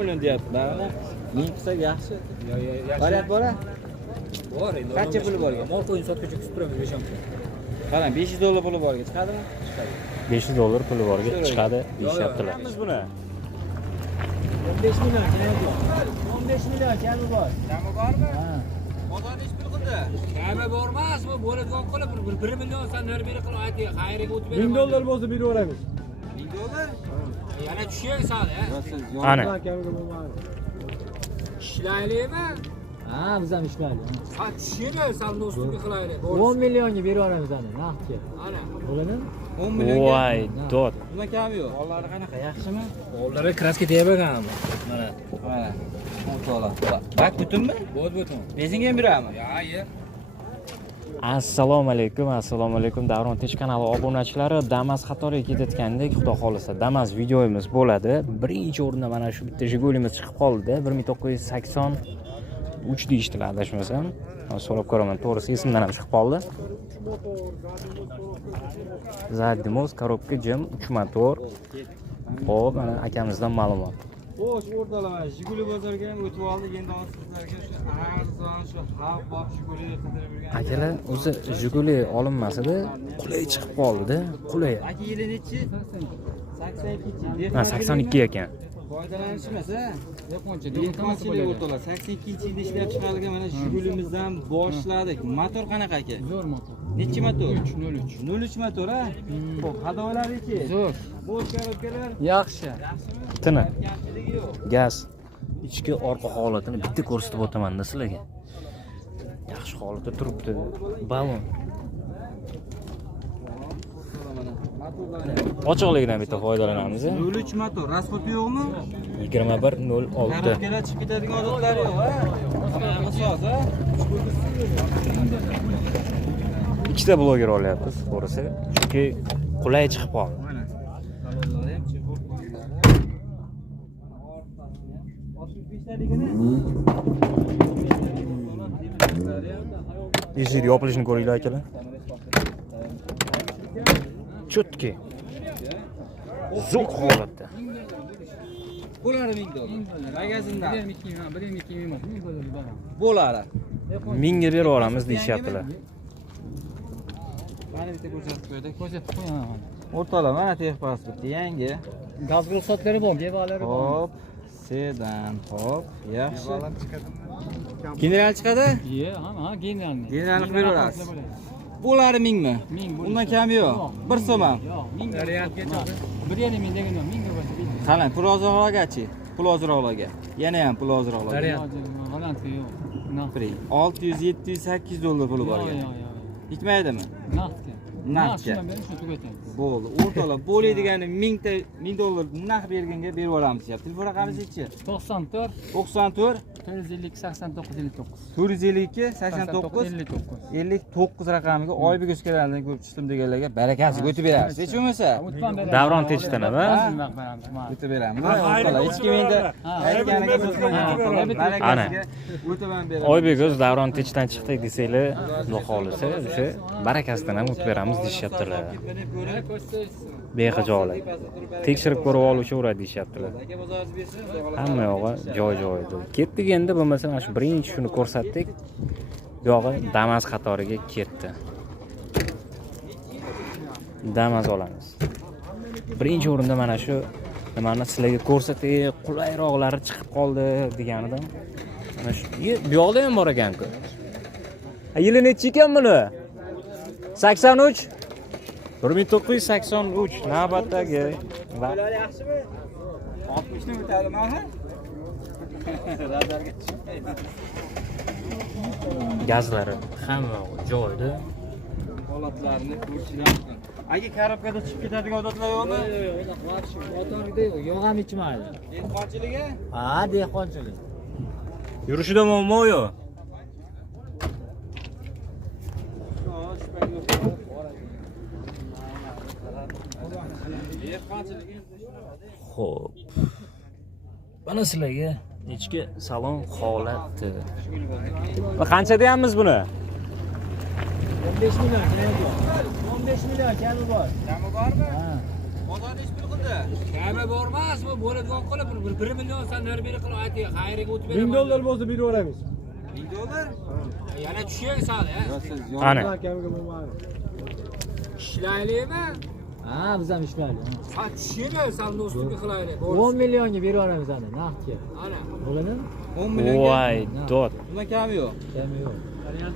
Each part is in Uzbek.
million deyaptilar. Ming qilsak yaxshi. Variant bor-a? Bor endi. Qancha puli bor? Mol qo'yni sotuvchi kutib turamiz 5 kun. Qarang, $500 puli borga chiqadimi? Chiqadi. $500 puli borga chiqadi deyaptilar. Biz buni 15 million keladi. 15 million kami bor. Kami bormi? Ha. Bozorda ish pul qildi. Kami bormas, bu bo'ladigan qilib 1 million san nari beri qilib ayting, xayriga o'tib beraman. $1000 bo'lsa berib yuboramiz. $1000? Yana tushing sal, Ana. Ishlaylikmi? Ha, biz ham ishlaymiz. Ha, tushingmi, sal do'stlikka qilaylik. 10 millionga berib yuboramiz ana, naqdga. Ana. Bo'ladimi? 10 million. Voy, dod. Bundan kami yo'q. Qo'llari qanaqa? Yaxshimi? Qo'llari kraska teyaverganmi? Mana. Mana. O'tola. Bak butunmi? Butun. Benzinga ham berami? Ya. Assalomu alaykum Davron Tech kanali obunachilari. Damas qatoriga ketayotgandek, xudo xolisa Damas videomiz bo'ladi. Birinchi o'rinda mana shu bitta Jigulimiz chiqib qoldi. 1983 deyishdilar adashmasam. So'rab ko'raman, to'g'risi esimdan ham chiqib qoldi. Zadimoz korobka jim 3 motor. Xo'p, mana akamizdan ma'lumot. Xo'sh, o'rtalar, Jiguli bozorga ham o'tib oldik. Endi sizlarga shu arzon, shu xalq bop Jiguli qidirib yurgan. Akalar, o'zi Jiguli olinmasida qulay chiqib qoldi-da, qulay. Aka yili nechi? 82-chi. Ha, 82 ekan. Foydalanishmasa, qanchalik o'rtalar? 82-yilda ishlab chiqarilgan mana Jigulimizdan boshladik. Motor qanaqa aka? Zo'r motor. Nechi motor? 03. 03 motor, ha? Xo'p, hadovalari-chi? Zo'r. Bo'sh korobkalar. Yaxshi. Tini. Gaz. Ichki orqa holatini bitta ko'rsatib o'taman-da sizlarga. Yaxshi holatda turibdi. Balon. Ochiqligidan bitta foydalanamiz. 03 motor, rasxoti yo'qmi? 2106. Korobkalar chiqib ketadigan odatlari yo'q, ha? Hamma soz, ha? Ikkita bloger olyapmiz, to'g'risi. Chunki qulay chiqib qoldi. Mana. Salonlari ham chiqib Eshik yopilishini ko'ringlar akalar. Chutki. Zo'q holatda. Bo'lari $1000. Magazindan. 1.2 Bo'lari. 1000 ga berib olamiz deyaptilar. Mana bitta ko'rsatib qo'ydik. Ko'rsatib qo'yaman. O'rtalar mana texpasporti yangi. Gaz ruxsatlari bor, gevalari bor. Hop, sedan, hop, yaxshi. General chiqadi? Ye, ha, generalni. Generalni qilib berasiz. Bo'lari 1000 mi? 1000 Undan kam yo'q. 1 so'm ham. Yo'q, 1000 variantgacha. 1.5 degan 1000 ga bo'lsa bildi. Qarang, pul ozroqlagachi? Pul ozroqlarga. Yana ham pul ozroqlarga. Variant yo'q. Naqd. 600, 700, 800 dollar puli bor ekan. Yo'q. Yetmaydimi? Naqdga. Naqdga. Shuni tugatamiz. Bo'ldi. O'rtalar bo'ladiganini 1000 dollar naqd berganga berib olamiz deyapti. Telefon raqamingiz-chi? 94 94 452 89 59. 452 89 59 raqamiga Oybek uskalardan ko'p chiqdim deganlarga barakasiga o'tib beramiz. Hech bo'lmasa Davron Techdan ham, o'tib beramiz. Hech kim endi aytganiga barakasiga o'tib ham beramiz. Oybek o'z Davron Techdan chiqdik desanglar, xudo xolisa, o'sha barakasidan ham o'tib beramiz deyaptilar. Bexijolat. Tekshirib ko'rib olishaveradi deyaptilar. Hamma yog'i joy-joyida. Ketdik endi bo'lmasa mana shu birinchi shuni ko'rsatdik. Bu yog'i Damas qatoriga ketdi. Damas olamiz. Birinchi o'rinda mana shu nimani sizlarga ko'rsatdik, qulayroqlari chiqib qoldi deganidan. Mana shu bu yoqda ham bor ekan-ku. Yili nechi ekan buni? 83 1983 navbatdagi Ular yaxshimi? 60 ni o'tadimi, ha? Radarga chiqmaydi. gazlari hamma joyida. Holatlarini ko'rishlar mumkin. Aka korobkada chiqib ketadigan odatlar yo'qmi? Yo'q, motorida yo'q, yog' ham ichmaydi. Dehqonchiligi? Ha, dehqonchilik. Yurishida muammo yo'q. Xo'p. Mana sizlarga ichki salon holati. Va qancha deyapmiz buni? 15 million keladi. 15 million kami bor. Kami bormi? Ha. Bozorda ish pul qildi. edi? Kami bormas bu bo'ladigan qilib 1 million san nari beri qilib ayting, xayriga o'tib $1000 beraman. bo'lsa beraveramiz. $1000? Yana tushing sal, ha. Ana. Akamga bo'lmadi. Ishlaylikmi? Ha, biz ham ishlaylik. Ha, tushingmi? Sal do'stlikka qilaylik. 10 millionga beraveramiz ana, naqdga. Ana. Bo'ladimi? 10 millionga. Voy, dod. Bundan kami yo'q. Kami yo'q.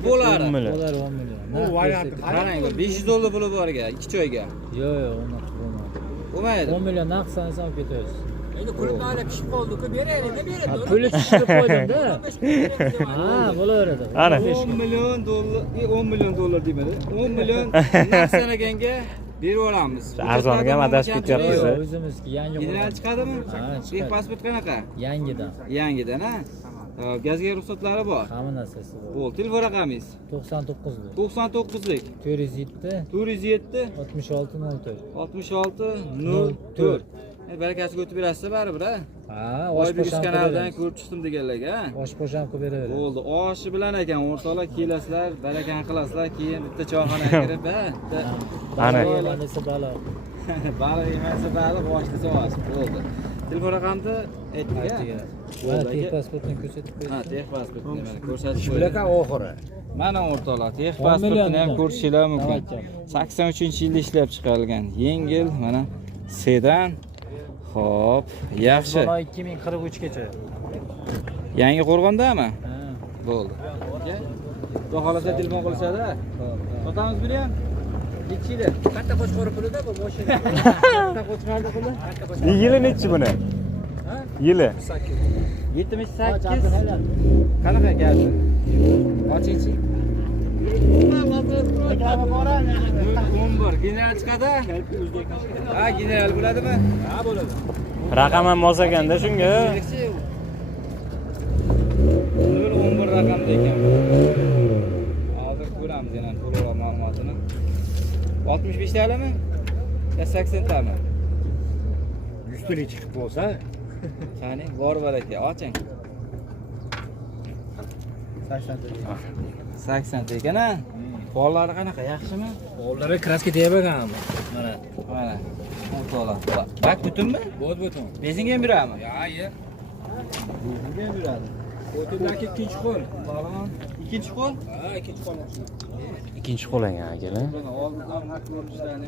Bo'ladi. 10 million. Bo'lar 10 million. Bu variant. Qarang, $500 puli borga, 2 choyga. Yo'q, yo'q, unaqa bo'lmaydi. Bo'lmaydi. 10 million naqd sanasam ketamiz. Endi kuliblarga pishib qoldi-ku, beraylik, beradi. Puli tushirib qo'ydim-da. Ha, bo'laveradi. Ana. 10 million dollar, 10 million dollar demadi. 10 million naqd sanaganga berib yuboramiz. Arzoniga ham adashib ketyapmiz. Yo'q, o'zimizniki yangi General chiqadimi? Ha, chiqadi. Texnik pasport qanaqa? Yangidan. Yangidan, ha? Gazga ruxsatlari bor. Hamma narsasi bor. Bo'l, telefon raqamingiz 99lik. 99lik 407 407 6604. 6604. Barakasiga o'tib berasiz baribir, ha? Ha, Oybek oshposham kanalidan ko'rib chiqdim deganlarga, ha? Oshposham qilib beraveradi. Bo'ldi, oshi bilan ekan, o'rtoqlar kelasizlar, barakani qilasizlar, keyin bitta choyxonaga kirib, ha? Ana. Yemanisi baliq. Baliq yemasa baliq, osh desa osh. Bo'ldi. Telefon raqamni aytdik, ha? Ha, tek pasportni ko'rsatib Ha, qo'ying. tex pasportni mana ko'rsatib Bularga oxiri. Mana o'rtoqlar, tex 10 pasportini ham million. ko'rishingiz mumkin. Navbatchi. 83-yilda ishlab chiqarilgan. Yengil, mana sedan. Xo'p, yaxshi. Mana 2043 gacha. Yangi Qo'rg'ondami? Ha. Bo'ldi. Xudo xolasa telefon qilishadi. Sotamiz buni ham. Nechida? Katta qo'chqori pulida bu boshida. Katta qo'chqardi puli. Yili nechi buni? Yili. 78. Qanaqa gapi? Ochingchi. 11 general chiqadi. Ha, general bo'ladimi? Ha, bo'ladi. Raqam ham mos ekanda shunga. 011 raqamda ekan. Hozir ko'ramiz yana to'liq ma'lumotini. 65 talami? Yo 80 tami? 100 talik chiqib bo'lsa, Qani, bor aka, oching. 80 ta ekan, ha? Qo'llari qanaqa, yaxshimi? qo'llari kraska teyavergan. Mana. Mana. O'rtoqlar. Bak butunmi? Butun. Benzinga ham berami? Ya, Benzinga ham beradi. O'tidagi ikkinchi qo'l. Palon. Ikkinchi qo'l? Ha, ikkinchi qo'l. Ikkinchi qo'l ekan akalar. Mana oldindan haq ko'rishlarni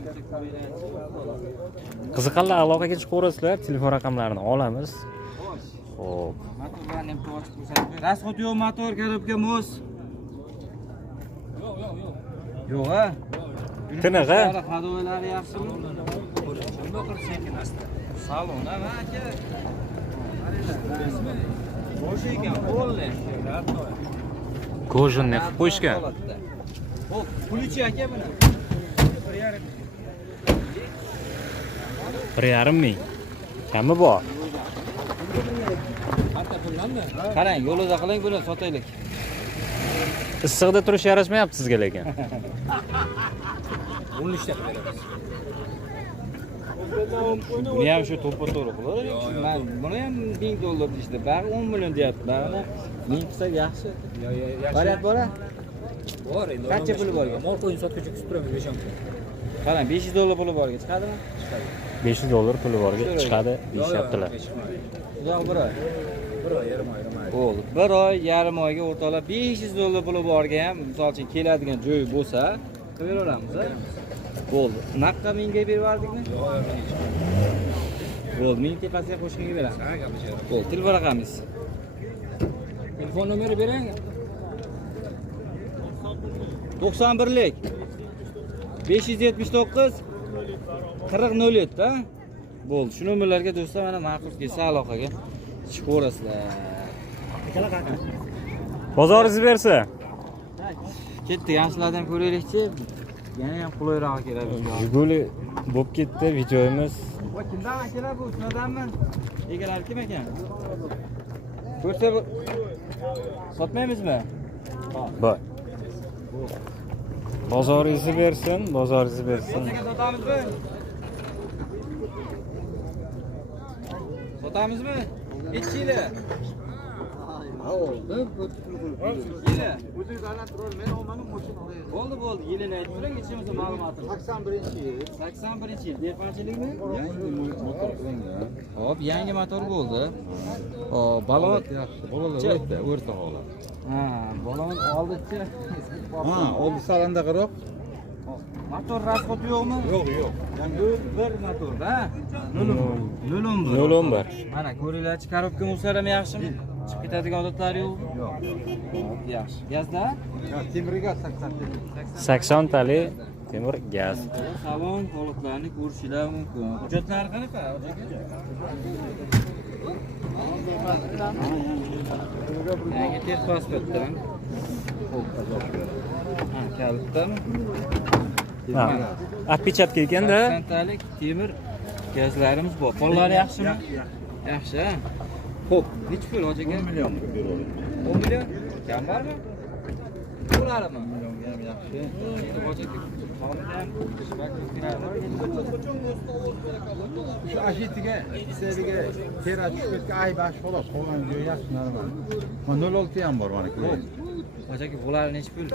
Qiziqarli aloqaga chiqaverasizlar, telefon raqamlarini olamiz. Xo'p. motorlarni ham ochib ko'rsatib. Rasxod yo'q, motor, korobka, mos. Yo'q. Yo'q, ha? Tiniq, ha? Hadovalari yaxshimi? Shunday qilib sekin asta. Salon, ha, aka? Bo'sh ekan, qo'lli. Kojinni qilib qo'yishgan. Xo'p, pulichi aka buni? 1,5 ming. Kami bor. Katta pullanmi? Qarang, yo'lida qiling buni, sotaylik. Issiqda turish yarashmayapti sizga lekin. 13 ta beramiz. Buni ham shu to'ppa-to'g'ri qiladi. Men buni ham $1000 deyishdi. Bari 10 million deyapti. Bari 1000 qilsa yaxshi. Variant bor-a? Bor endi. Qancha puli bor? Mol qo'yni sotuvchi kutib turamiz 5 kun. Qarang, $500 puli borga chiqadimi? Chiqadi. $500 puli borga chiqadi deyaptilar. Uzoq bir oy. Bir oy, yarim oy. Bo'ldi. 1 oy, yarim oyga o'rtoqlar $500 puli borga ham, misol uchun keladigan joy bo'lsa, qilib beramiz, ha? Bo'ldi. Naqqa mingga berib yubordikmi? Bo'ldi, ming tepasiga qo'shimga beramiz. Ha, gaplashamiz. Bo'ldi, telefon raqamingiz. Telefon nomeri bering. 91lik 579 4007, ha? Bo'ldi. Shu nomerlarga do'stlar mana ma'qul kelsa aloqaga chiqaverasizlar. Bozoringiz bersa. Ketdi, yaxshilardan ko'raylikchi. Yana ham qulayroq kerak bizga. Jiguli bo'lib ketdi videomiz. Voy, kimdan akalar bu? Sizlardanmi? Egalari kim ekan? Ko'rsa sotmaymizmi? Bor. Bozoringizni bersin, bozoringizni bersin. Sotamizmi? Sotamizmi? Nechi yili? Bo'ldi bo'ldi, yilini aytib turing, ichimizda ma'lumotimiz. 81-yil. 81-yil dehqonchilikmi? Yangi motor qilingan. Hop, yangi motor bo'ldi. Hop, balon Yaxshi. Bolalar o'rta holat. ha, balon oldichi. Ha, oldi salonda qiroq. Motor rasxoti yo'qmi? Yo'q. Yangi bir motor, ha? 011. 011. Mana ko'ringlarchi, korobka muslari ham yaxshimi? Chiqib ketadigan odatlari yo'qmi? Yo'q. Hop, yaxshi. Gazda? Temiriga 80. 80 tali temir gaz. Salon holatlarini ko'rishingiz mumkin. Hujjatlari qanaqa? Yangi texpasportdan. Ha, kalitdami? Ha, отпечатка ekanda. 80 talik temir gazlarimiz bor. Qo'llari yaxshimi? Yaxshi. Xo'p, necha pul hoji aka? 10 million beraveradi. 10 million? Kam bormi? Bo'ladimi? Millionga ham yaxshi. Hoji aka, qonun Shu ashitiga, seliga tera tushibga ay bash xolos, qolgan joyi yaxshi normal. Mana 06 ham bor mana ko'ring. hoji aka, bo'ladi necha pul?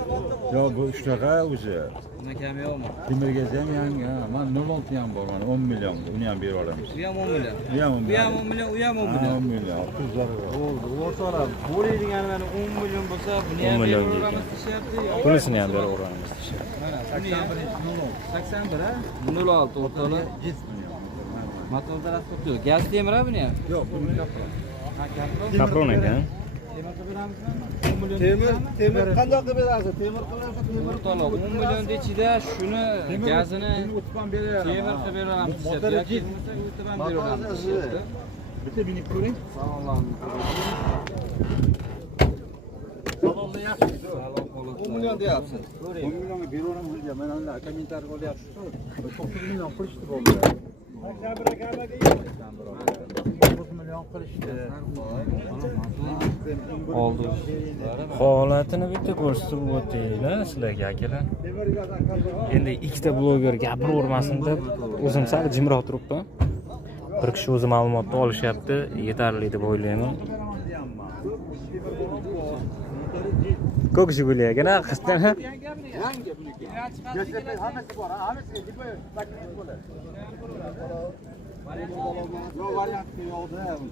Yo bu 3 taqa o'zi. Bundan kam yo'qmi? Temirgaz ham yangi. Mana 06 ham bor mana 10 million. Uni ham berib olamiz. Bu ham 10 million. Bu ham 10 Bu ham 10 million, u ham 10 million. 10 million. 600 zarar. Bo'ldi, o'rtoqlar. Bo'laydigan mana 10 million bo'lsa, buni 10 ham million beraveramiz deyapti. Bunisini ham beraveramiz deyapti. Mana 81 ha? 06 o'rtoqlar. Motorda rasxot yo'q. Gaz temir ha buni ham? Yo'q, buni kapron. Ha, kapron. Kapron ekan. Temir qilib beramizmi? 10 million. Temir qanday qilib berasiz? Temir qilasiz, temir O'rtoqlar, 10 million ichida shuni gazini o'tib ham beraveramiz. temir qilib beramiz deyapti. Motori Yoki bo'lmasa o'tib ham beramiz deyapti. Bitta binib ko'ring. Salom. Salonda yaxshi. Salom qo'lib. 10 million deyapsiz. 10 millionga beraveramiz hujja. Men unda kommentariy qo'yapsiz. 9 million qilishdi bo'ldi. 9 million qilishdi. Oldi. Holatini bitta ko'rsatib o'taylar sizlarga akalar. Endi ikkita bloger gapiravermasin deb o'zim sal jimroq turibman. Bir kishi o'zi ma'lumotni olishyapti, yetarli deb o'ylayman. Ko'k Jiguli ekan, qizdan. Yangi buniki. Hammasi bor, hammasi deb bo'ladi. Yo variantga yo'qda o'zi.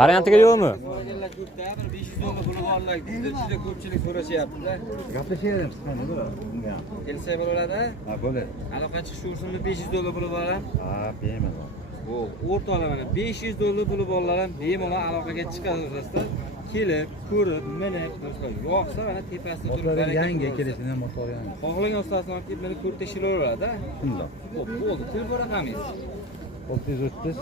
Variantiga yo'qmi? So'raganlar ko'pda, bir 500 dollar puli borlar. Juda ko'pchilik so'rashyapti-da. Gaplashayapmiz qani bunga. Kelsa bo'ladimi? Ha, bo'ladi. Aloqa chiqish uchun 500 dollar puli bor ham. Ha, bemalol. Bu o'rtoqlar mana 500 dollar puli borlar ham bemalol aloqaga chiqadi o'rtasida. Kelib, ko'rib, minib, do'stlar, yo'qsa mana tepasida turib Motor yangi kelishini motor yangi. xohlagan ustasini olib kelib meni ko'rib tekshiraveradi-da. Shundoq. Xo'p, bo'ldi. Telefon raqamingiz 630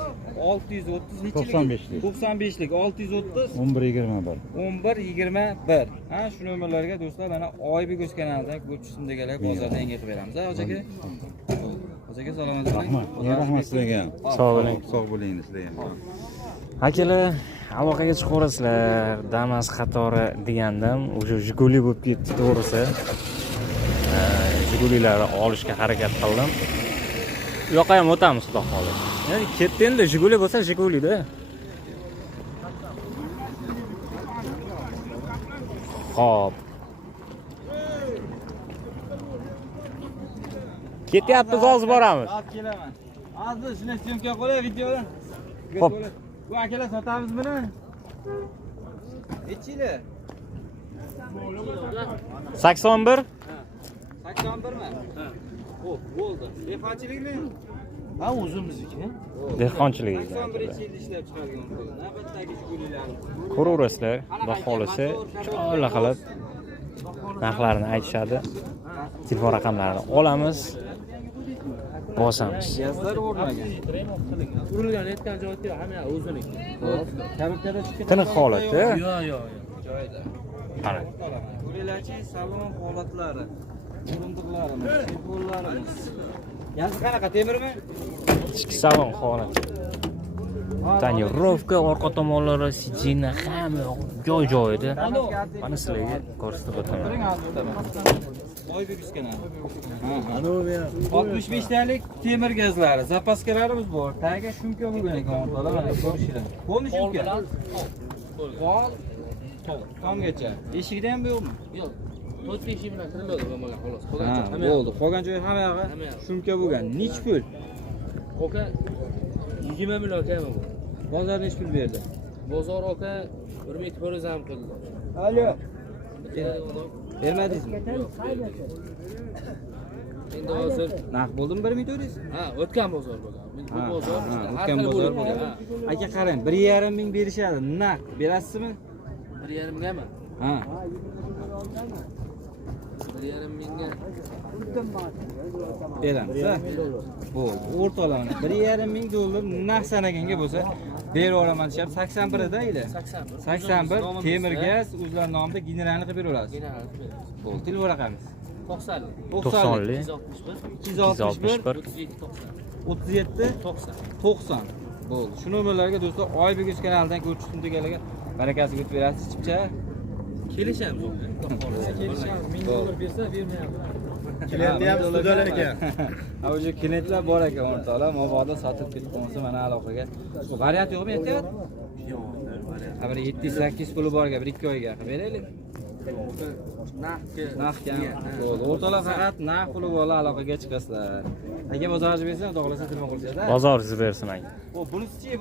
630 nechilik? 95lik. 95lik 630 1121. 1121. Ha, shu nomerlarga do'stlar mana Oybek o'z kanalida ko'pchisimdagilar bozorda yangi qilib beramiz. Ha, hoji aka. Hoji aka salomat bo'ling. Rahmat sizlarga ham. Sog' bo'ling. Sog' bo'ling sizlarga ham. Akalar, aloqaga chiqaverasizlar. Damas qatori degandim, o'sha Jiguli bo'lib ketdi to'g'risi. Jigulilarni olishga harakat qildim. Bu yoqqa ham o'tamiz xudo xohlasa. Ya'ni ketdi endi Jiguli bo'lsa Jigulida. Xo'p. Ketyapmiz, hozir boramiz. Hozir kelaman. Hozir shuni syomka qo'yay videodan. Xo'p. Bu akalar sotamiz buni. Nechili? 81 Ha. 81 mi? Ha. Xo'p, bo'ldi. Dehqonchilikmi? Ha, o'zimizniki. dehqonchilik ekan. 81 yilda ishlab chiqargan bo'ldi. Navbatdagi Jigulilarni. Ko'raverasizlar, xudo xohlasa, cho'la qilib narxlarini aytishadi. Telefon raqamlarini olamiz, bosamiz. Gazlar o'rnagan. Urilgan aytgan joyi hamma o'ziniki. Korobkada chiqib Tiniq holati. Yo'q. joyida. Qara. Ko'ringlarchi, salon holatlari, o'rindiqlarimiz, telefonlarimiz. Gazi qanaqa, temirmi? Ichki salon holati. Tonirovka, orqa tomonlari, sijina hamma joy-joyida. Mana sizlarga ko'rsatib o'taman. Oybek uskana. 65 talik temir gazlari, zapaskalarimiz bor. Tagiga shumka bo'lgan ekan, o'rtoqlar, mana ko'rishinglar. Qo'mi shumka? Qol, tomgacha. Eshigida ham yo'qmi? Yo'q. To'rt eshik bilan kiriladi bo'lmagan xolos. Ha, bo'ldi. Qolgan joyi hamma yog'i shumka bo'lgan. Nech pul? Oka 20 million kam bu. Bozor nech pul berdi? Bozor oka 1 metr ko'rizam qildi. Alo. Bermadingizmi? Endi hozir Naq bo'ldimi 1400? ha, o'tgan bozor bo'lgan. Bu bozor o'tgan bozor bo'lgan. Aka qarang, 1,5 ming berishadi. Naq berasizmi? 1,5 mingami? Ha. 1,5 mingga Beramiz. Bo'ldi. O'rtalamani 1,5 ming dollar naq sanaganga bo'lsa berib yuboraman deyapti. 81 da ila. 81 temir gaz o'zlar nomida generalni qilib beraverasiz. general beramiz. Bo'ldi. Telefon raqamingiz. 90lik. 90lik 261 261 37 90. 37 90. Bo'ldi. Shu nomerlarga do'stlar Oybek kanalidan ko'rib chiqdim deganlarga barakasiga o'tib berasiz chipcha. Kelishamiz o'zi. Kelishamiz. 1000 dollar bersa bermayapti. Klientni ham ustida ekan. Ha, o'sha klientlar bor ekan o'rtoqlar. Mabodo sotib ketib qolsa mana aloqaga. Variant yo'qmi ehtiyot? Yo'q, variant. Ha, bir 700-800 puli borga, bir 2 oyga qilib beraylik. Naqga. Bo'ldi. O'rtoqlar faqat naq puli borlar aloqaga chiqasizlar. Aka bozorchi bersa, xudo xolasa telefon qilishadi. bozoringizni bersin aka. Xo'p, bunisi-chi